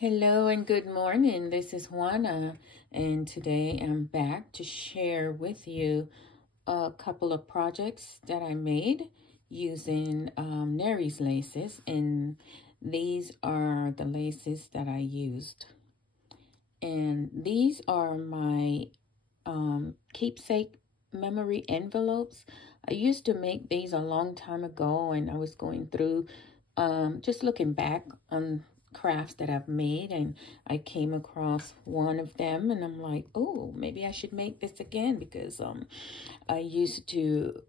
Hello and good morning. This is Juana, and today I'm back to share with you a couple of projects that I made using NerisLaces, and these are the laces that I used. And these are my Keepsake memory envelopes. I used to make these a long time ago, and I was going through just looking back on crafts that I've made, and I came across one of them, and I'm like, oh, maybe I should make this again, because I used to,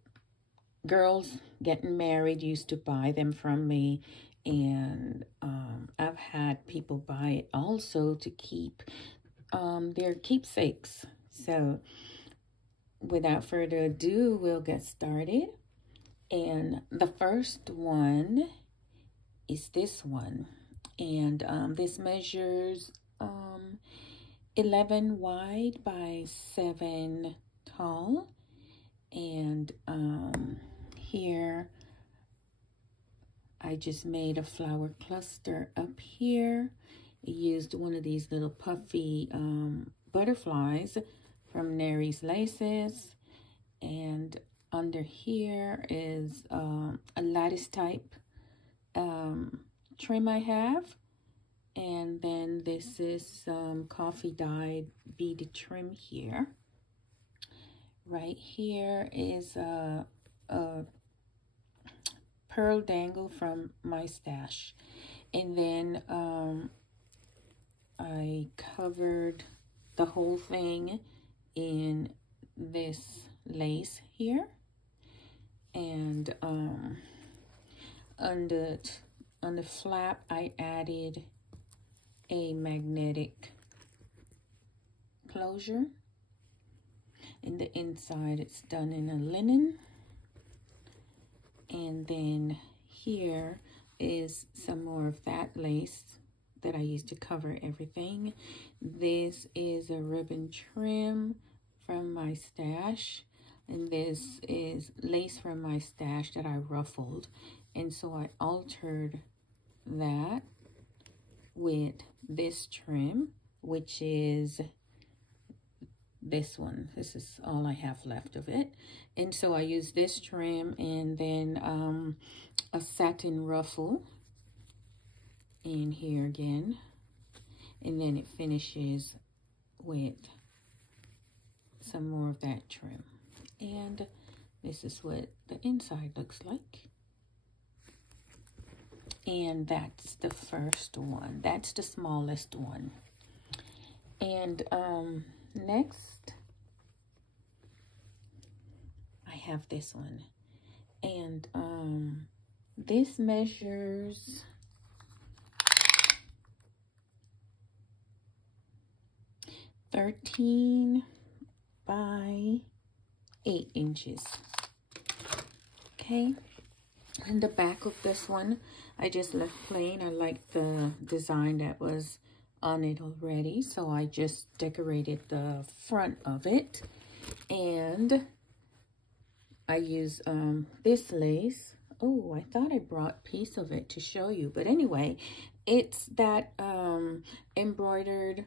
girls getting married used to buy them from me, and I've had people buy it also to keep their keepsakes. So without further ado, we'll get started. And the first one is this one. And this measures 11 wide by 7 tall. And here I just made a flower cluster up here. I used one of these little puffy butterflies from NerisLaces. And under here is a lattice type trim I have, and then this is some coffee dyed beaded trim here. Right here is a pearl dangle from my stash, and then I covered the whole thing in this lace here, and on the flap, I added a magnetic closure. In the inside, it's done in a linen. And then here is some more of that lace that I used to cover everything. This is a ribbon trim from my stash. And this is lace from my stash that I ruffled. And so I altered that with this trim, which is this one. This is all I have left of it. And so I use this trim, and then a satin ruffle in here again, and then it finishes with some more of that trim. And this is what the inside looks like. And that's the first one. That's the smallest one. And next, I have this one. And this measures 13 by 8 inches. Okay. And the back of this one, I just left plain. I like the design that was on it already, so I just decorated the front of it. And I use this lace. Oh, I thought I brought a piece of it to show you, but anyway, it's that embroidered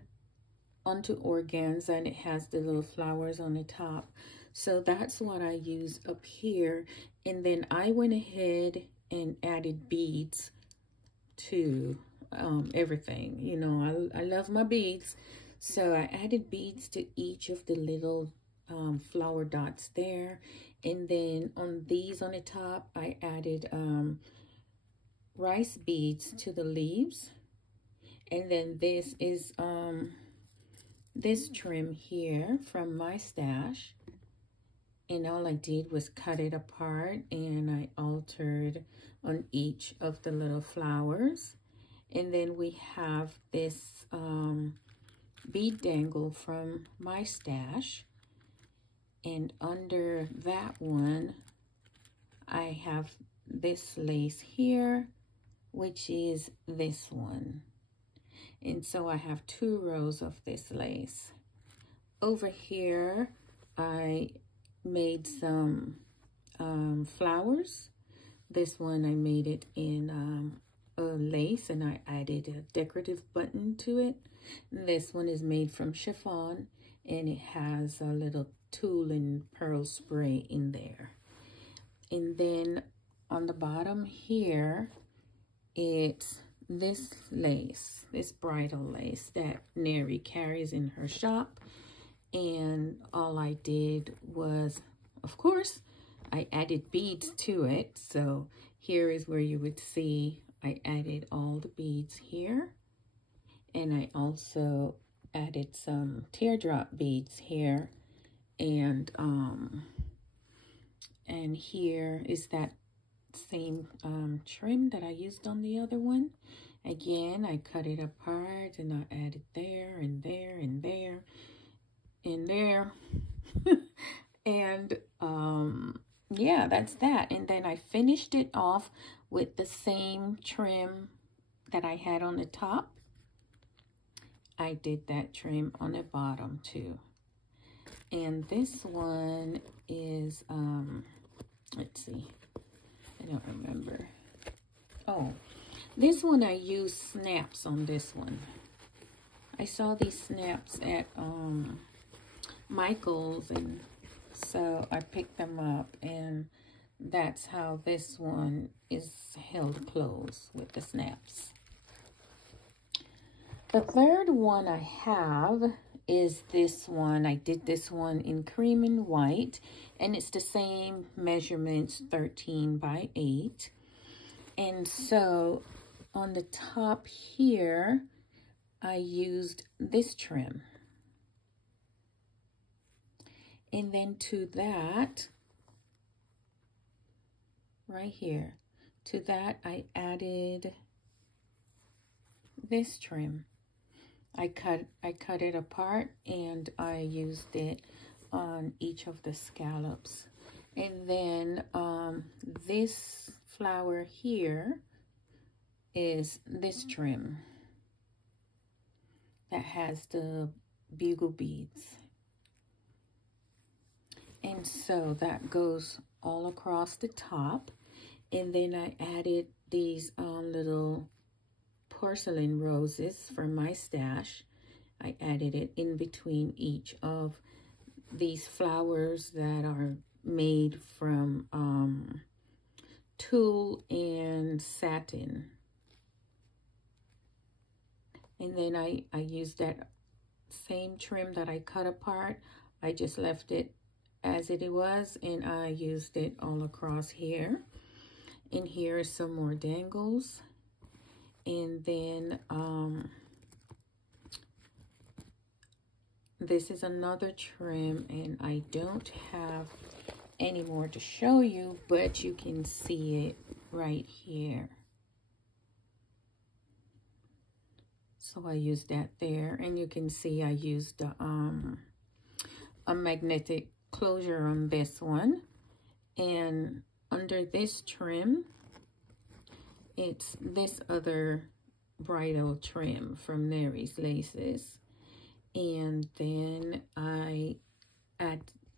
onto organza, and it has the little flowers on the top. So that's what I use up here. And then I went ahead and added beads to everything. You know, I love my beads. So I added beads to each of the little flower dots there. And then on these on the top, I added rice beads to the leaves. And then this is this trim here from my stash. And all I did was cut it apart, and I altered on each of the little flowers. And then we have this bead dangle from my stash. And under that one, I have this lace here, which is this one. And so I have 2 rows of this lace. Over here, I made some flowers. This one I made it in lace, and I added a decorative button to it. This one is made from chiffon, and it has a little tulle and pearl spray in there. And then on the bottom here, it's this lace, this bridal lace that Neri carries in her shop. And all I did was, of course, I added beads to it. So here is where you would see I added all the beads here. And I also added some teardrop beads here. And here is that same trim that I used on the other one. Again, I cut it apart and I added there and there and there and there. And yeah, that's that. And then I finished it off with the same trim that I had on the top. I did that trim on the bottom too. And this one is let's see, I don't remember. Oh, this one I used snaps on this one. I saw these snaps at Michael's, and so I picked them up, and that's how this one is held closed, with the snaps. The third one I have is this one. I did this one in cream and white, and it's the same measurements, 13 by 8. And so on the top here, I used this trim. And then to that, right here, to that I added this trim. I cut it apart, and I used it on each of the scallops. And then this flower here is this trim that has the bugle beads. And so that goes all across the top. And then I added these little porcelain roses from my stash. I added it in between each of these flowers that are made from tulle and satin. And then I used that same trim that I cut apart. I just left it as it was, and I used it all across here. And here is some more dangles. And then this is another trim, and I don't have any more to show you, but you can see it right here. So I used that there, and you can see I used a magnetic closure on this one. And under this trim, it's this other bridal trim from NerisLaces. And then I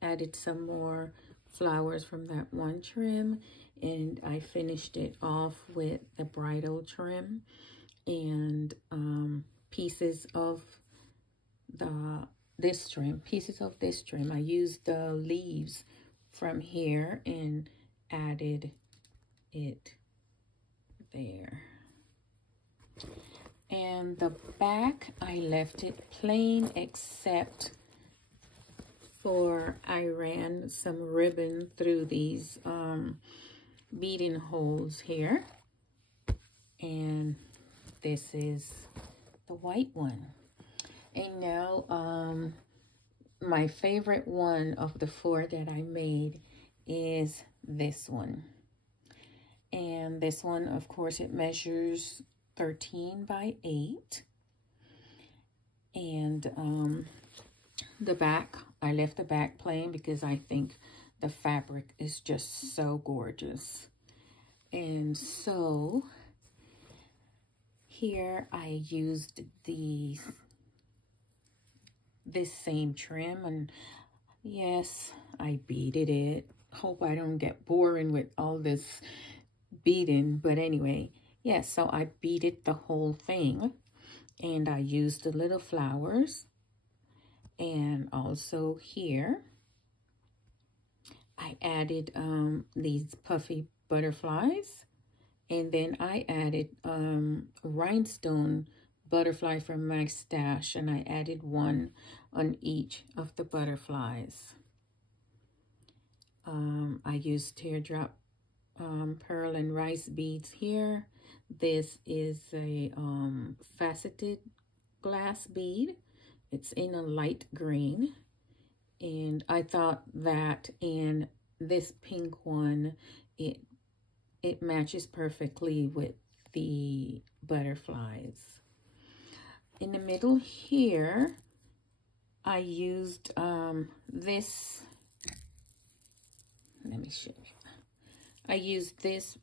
added some more flowers from that one trim, and I finished it off with the bridal trim and pieces of this trim. I used the leaves from here and added it there. And the back, I left it plain, except for I ran some ribbon through these beading holes here. And this is the white one. And now my favorite one of the 4 that I made is this one. And this one, of course, it measures 13 by 8. And the back, I left the back plain because I think the fabric is just so gorgeous. And so here I used this same trim, and yes, I beaded it. Hope I don't get boring with all this beading, but anyway, Yes, so I beaded the whole thing, and I used the little flowers. And also here, I added these puffy butterflies. And then I added rhinestone butterfly from my stash, and I added one on each of the butterflies. I used teardrop pearl and rice beads here. This is a faceted glass bead. It's in a light green, and I thought that in this pink one, it matches perfectly with the butterflies. In the middle here, I used this, let me show you. I used this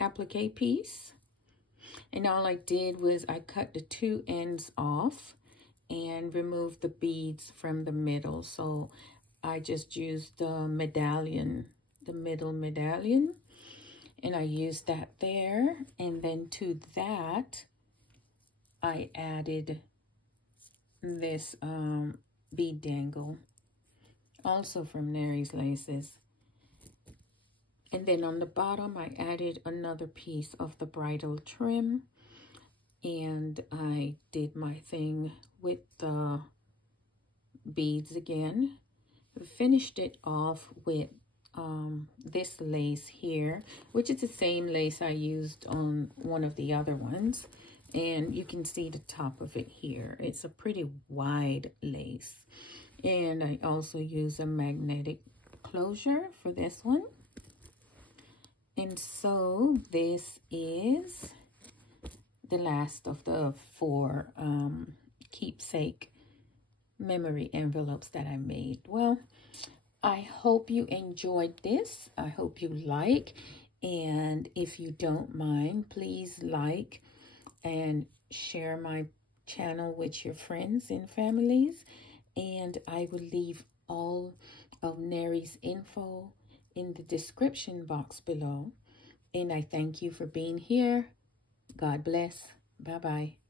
applique piece, and all I did was I cut the two ends off and removed the beads from the middle. So I just used the medallion, the middle medallion, and I used that there. And then to that, I added this bead dangle, also from NerisLaces. And then on the bottom, I added another piece of the bridal trim. And I did my thing with the beads again. Finished it off with this lace here, which is the same lace I used on one of the other ones, and you can see the top of it here. It's a pretty wide lace, and I also use a magnetic closure for this one. And so this is the last of the 4 keepsake memory envelopes that I made. Well, I hope you enjoyed this. I hope you like. And if you don't mind, please like and share my channel with your friends and families. And I will leave all of Neri's info in the description box below. And I thank you for being here. God bless. Bye-bye.